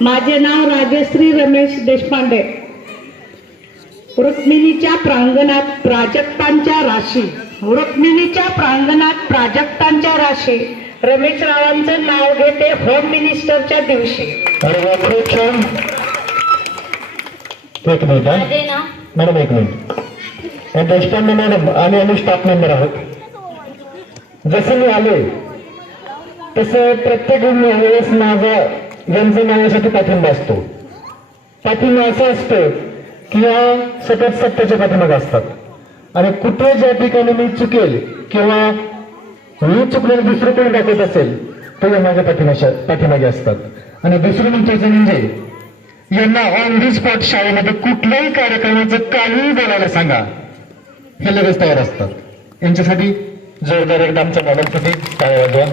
माझे नाव राजश्री रमेश देशपांडे. रुक्मिणीच्या प्रांगणात प्राजक्तांच्या राशी. रुक्मिणीच्या प्रांगणात प्राजक्तांच्या राशी. रमेश रावांचं नाव घेते होम मिनिस्टरच्या दिवशी. एक मिनिट हा. मॅडम एक मिनिट. देशपांडे मॅडम आम्ही आम्ही स्टाफ मेंबर आहोत. जसं मी आलोय तसं प्रत्येक वेळेस माझा ज्यांचा नावासाठी पाठिंबा असतो. पाठिंबा असं असतं की या सतत सत्याच्या पाठिंबा असतात. आणि कुठे ज्या ठिकाणी मी चुकेल किंवा मी चुकलेलं दुसरं कोणी दाखवत असेल तर या माझ्या पाठीमाशा पाठीमागे असतात. आणि दुसरं महत्वाचं म्हणजे यांना ऑन दी स्पॉट शाळेमध्ये कुठल्याही कार्यक्रमाचं काहीही बोलायला सांगा. हे लगेच तयार असतात. यांच्यासाठी जोरदार एकदा आमच्या मॅडमसाठी टाळ्या वाजवा.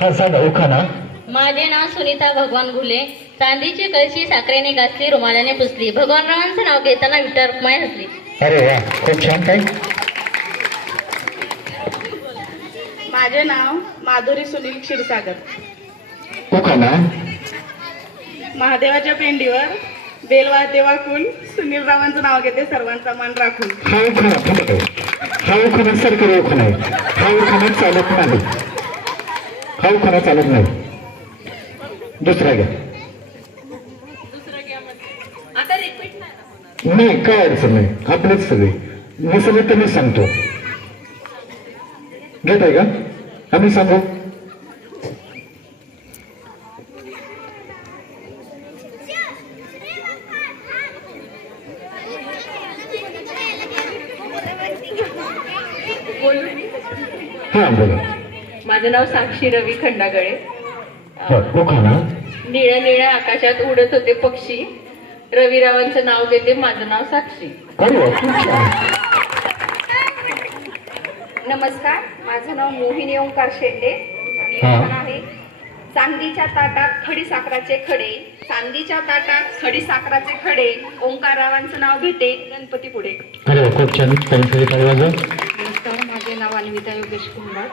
हा सांगा उखाना माझे नाव सुनीता भगवान घुले चांदीची कळशी साखरेने घातली रुमालाने पुसली. भगवानरावांचं नाव घेताना विठ्ठल रुक्माई हसली. अरे वा खूप छान काही माझे नाव माधुरी सुनील क्षीरसागर. उखाना महादेवाच्या पेंडीवर बेल वाजते वाकून सुनील रावांचं नाव घेते सर्वांचा मान राखून. हा उखाणा थांबतो हा उखाणा सरकारी उखाणा आहे. हा उखाणा चालत नाही. हा उखाणा चालत नाही. दुसरा घ्या. नाही काय अडचण नाही. आपलेच सगळे. मी सगळे तुम्ही सांगतो. घेत आहे का? आम्ही सांगू? हा बोला. माझं नाव साक्षी रवी खंडागळे. निळ्या निळ्या आकाशात उडत होते पक्षी. रविरावांचं नाव घेते माझं नाव साक्षी. नमस्कार माझं नाव मोहिनी ओंकार शेंडे. आणि हा. आहे. चांदीच्या ताटात खडी साखराचे खडे. चांदीच्या ताटात खडी साखराचे खडे. ओंकाररावांचं नाव घेते गणपती पुढे. नमस्कार माझे नाव अन्विता योगेश कुंभार.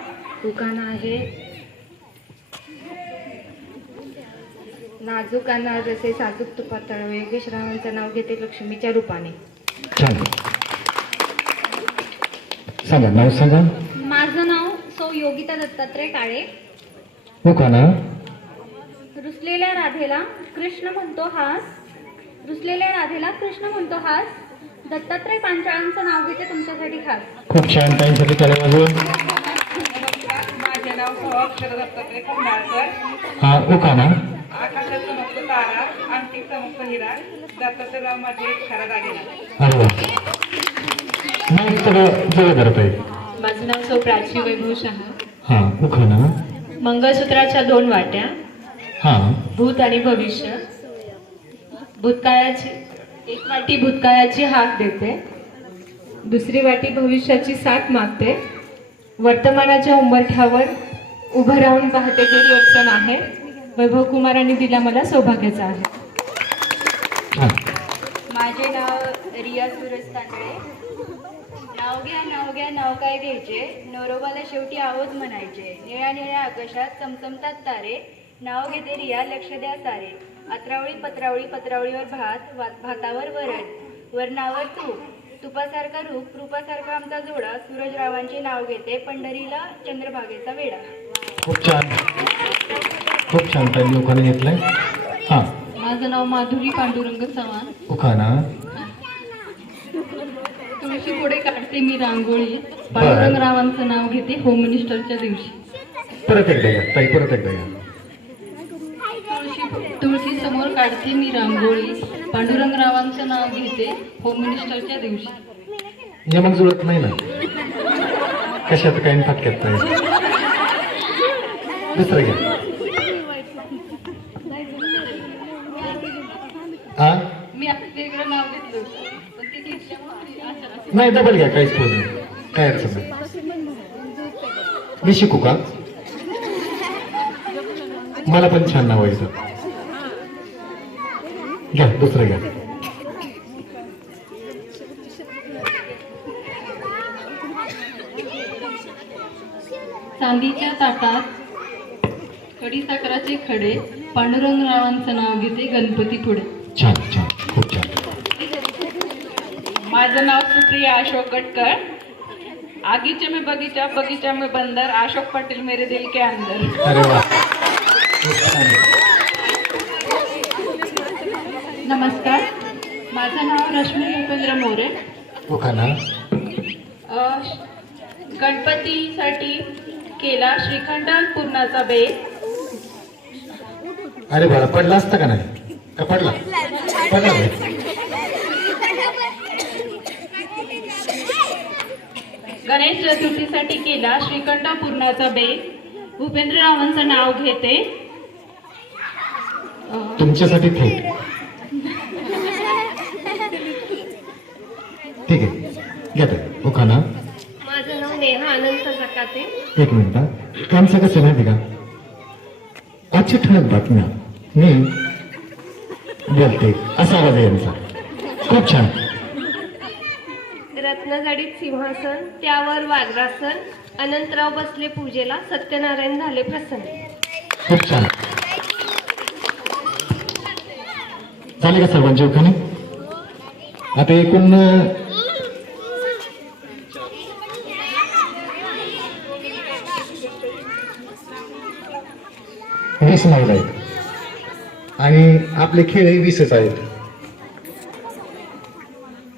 दुकान आहे नाजूक अनार जसे साजूक तुपात तळवे योगेश रावांचं नाव घेते लक्ष्मीच्या रूपाने. छान. सांगा नाव सांगा. माझं नाव सौ योगिता दत्तात्रय काळे. रुसलेल्या राधेला कृष्ण म्हणतो हास. रुसलेल्या राधेला कृष्ण म्हणतो हास. दत्तात्रय पांचाळांचं नाव घेते तुमच्यासाठी खास. खूप छान वाजवा माझे नाव सौ अक्षर दत्तात्रय कुंभारकर हा उखाणा आकाशात तारा हिरा माझे खरा दागिना माझं नाव सौ प्राची वैभव शहा. मंगळसूत्राच्या दोन वाट्या. हा भूत आणि भविष्य. भूतकाळाची एक वाटी भूतकाळाची हाक देते. दुसरी वाटी भविष्याची साथ मागते. वर्तमानाच्या उंबरठ्यावर उभं राहून पाहते तरी अडचण आहे. वैभव कुमारांनी दिला मला सौभाग्याचा आहे. माझे नाव रिया सुरज तांदळे. नाव घ्या नाव घ्या नाव काय घ्यायचे? नवरोबाला शेवटी आवाज म्हणायचे. निळ्या निळ्या आकाशात चमचमतात तारे. नाव घेते रिया लक्ष द्या सारे. अत्रावळी पत्रावळी पत्रावळीवर भात भातावर वरण. वरणावर तूप. तुपासारखा रूप रूपासारखा आमचा जोडा. सूरजरावांचे नाव घेते पंढरीला चंद्रभागेचा वेडा खूप छान. खूप छान त्यांनी उखाणा घेतलाय. हा. माझं नाव माधुरी पांडुरंग चव्हाण. उखाणा. तुळशी पुढे काढते मी रांगोळी. पांडुरंगरावांचं नाव घेते होम मिनिस्टरच्या दिवशी. परत एकदा घ्या ताई परत एकदा घ्या तुळशी समोर काढते मी रांगोळी. पांडुरंगरावांचं नाव घेते होम मिनिस्टरच्या दिवशी. मग जुळत नाही ना? कशात काही फटक्यात नाही दुसरं घ्या हा मी आता वेगळं नाव घेतलं होतं पण ते घेतल्यामुळे असं- नाही डबल घ्या काहीच प्रॉब्लेम काय अडचण नाही. मी शिकू का? मला पण छान नाव आहे. घ्या दुसरं घ्या. चांदीच्या ताटात खडीसाखराचे खडे पांडुरंगरावांचं नाव घेते गणपती पुढे छान छान. माझं नाव सुप्रिया अशोक गटकर. आगीचे में बगीचा बगीचा में बंदर. अशोक पाटील मेरे दिल के अंदर. नमस्कार. माझं नाव रश्मी भूपेंद्र मोरे. गणपतीसाठी केला श्रीखंड पूर्णाचा बेत. अरे बाळा पडला असता का नाही? का पडला? पडला गणेश चतुर्थीसाठी केला श्रीखंड पूर्णाचा बेत. भूपेंद्ररावांचं नाव घेते. तुमच्यासाठी ठीक आहे. घ्या ते. माझं नाव नेहा अनंत जकाते. एक मिनिट. त्यांचं कसं माहिती का? आजची ठळक बातम्या. मी बोलते. असा आवाज यांचा. खूप छान. रत्नजडीत सिंहासन त्यावर वाघरासन अनंतराव बसले पूजेला सत्यनारायण झाले प्रसन्न. खूप छान. झाले का सर्वांचे उखाणे? आता एकूण वीस महिला आहेत. आणि आपले खेळही वीसच आहेत.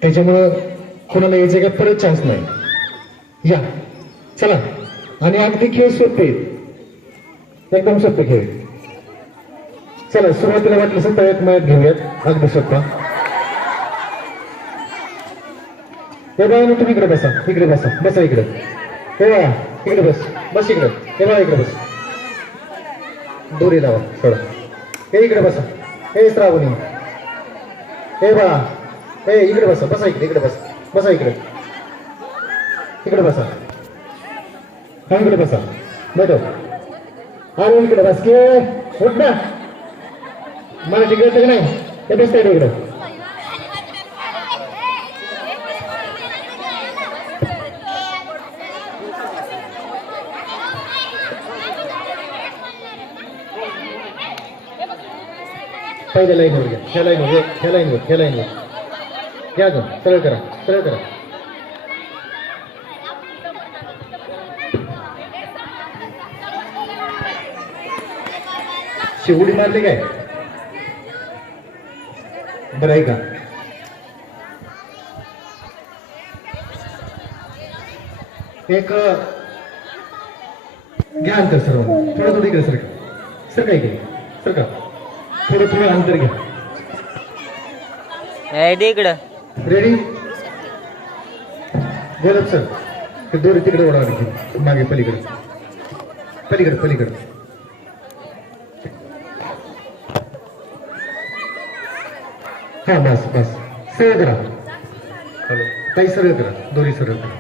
त्याच्यामुळं कोणाला यायचे का परत चान्स नाही. या. चला. आणि अगदी खेळ सोपे. एकदम सोपे खेळ. चला सुरुवातीला वाटलं असं तळ्यात मयात घेऊयात. अगदी सोपा. हे बघा तुम्ही इकडे बसा. इकडे बसा. बसा इकडे. हे बघा. इकडे बस. बस इकडे. हे बघा इकडे बस. दोरी लावा. थोडा हे इकडे बसा. हे श्रावणी. हे बघा. हे इकडे बसा. बसा इकडे. इकडे बसा. बसा इकडे. इकडे बसा. हा इकडे बसा. बैठो अरे इकडे बस के उठ ना. मला तिकडे तर नाही. हे बसता इकडे. पहिल्या लाईनवर घ्या. ह्या लाईनवर घ्या. ह्या लाईनवर ह्या लाईनवर घ्या अजून. सरळ करा. सरळ करा शेवटी मारली काय? बरं आहे का एक घ्या अंतर सर्व. थोडं थोडं इकडे सरका सरका इकडे? सरका थोडं थोडं अंतर घ्या. इकडं. रेडी बोलत सर ते दोरी तिकडे ओढा मागे पलीकडे पलीकडे पलीकडे हा बस बस सरळ करा हॅलो काही सरळ करा दोरी सरळ करा